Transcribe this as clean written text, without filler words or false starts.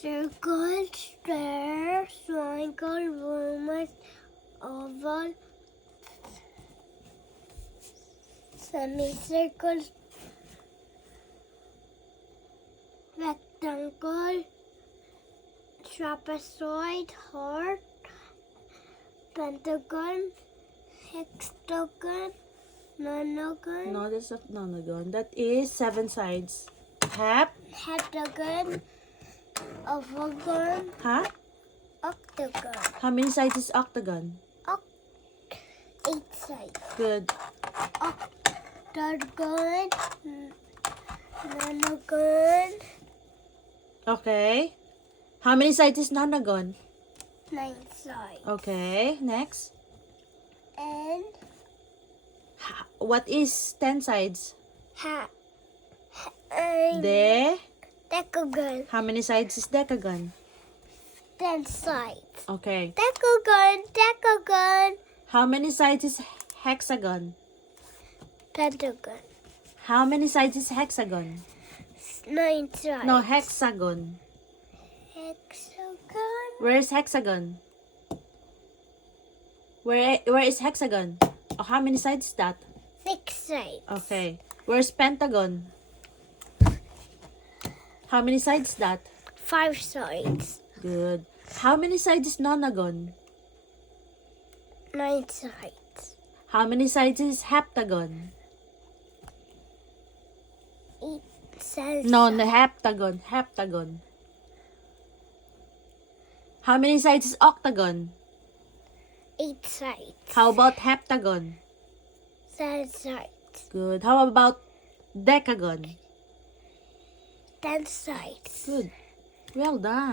Circle, square, triangle, rhombus, oval, semicircle, rectangle, trapezoid, heart, pentagon, hexagon, nonagon, No, that's not nonagon. That is 7 sides. heptagon, ovagon, Huh? octagon. How many sides is octagon? 8 sides. Good. Octagon, nonagon, Okay. How many sides is nonagon? 9 sides. Okay. Next. And What is 10 sides? and decagon, How many sides is decagon? 10 sides. Okay. Decagon, How many sides is hexagon? pentagon, How many sides is hexagon? 9 sides. No, hexagon. Hexagon, Where is hexagon? Where is hexagon? Oh, how many sides is that? 6 sides. Okay. Where's pentagon? How many sides is that? 5 sides. Good. How many sides is nonagon? 9 sides. How many sides is heptagon? 8 sides. No, the heptagon. Heptagon. How many sides is octagon? 8 sides. How about heptagon? 7 sides. Good. How about decagon? 10 sides. Good. Well done.